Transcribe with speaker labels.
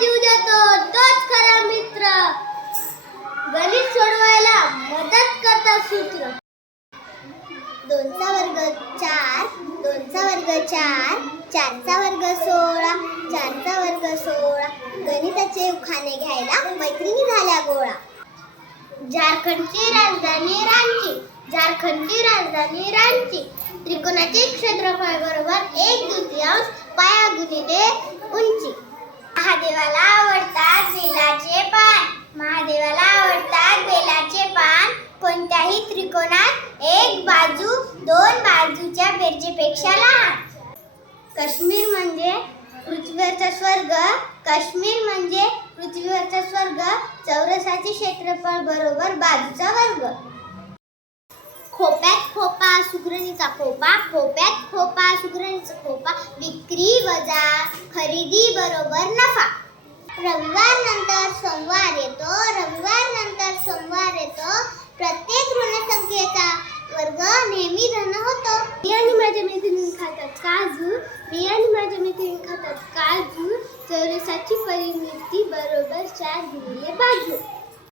Speaker 1: जीव देतो तोच खरा मित्र. गणित सोडवायला मदत करतात सूत्र. दोनचा वर्ग चार दोनचा वर्ग चार चारचा वर्ग सोळा चारचा वर्ग सोळा. गणिताचे उखाणे घ्यायला मैत्रिणी झाल्या गोळा. झारखंडची राजधानी रांची झारखंडची राजधानी रांची. त्रिकोणाचे क्षेत्रफळ बरोबर एक तृतीयांश पाया गुणिले त्रिकोणात एक बाजू दोन बाजूच्या बेरजेपेक्षा लहान. काश्मीर म्हणजे पृथ्वीवरचा स्वर्ग. काश्मीर म्हणजे पृथ्वीवरचा स्वर्ग. चौरसाचे क्षेत्रफळ बरोबर बाजूचा वर्ग. खोप्यात खोपा सुगरणीचा खोपा. खोप्यात खोपा सुगरणीचा खोपा. विक्री वजा खरेदी बरोबर नफा. रविवार नंतर सोमवार येतो रविवार नंतर सोमवार येतो प्रत्येक ऋणसंख्येचा वर्ग नेहमी धन होतो मी आणि माझ्या मैत्रिणी खातात काजू मी आणि माझ्या मैत्रिणी खातात काजू चौरसाची परिमिती बरोबर चार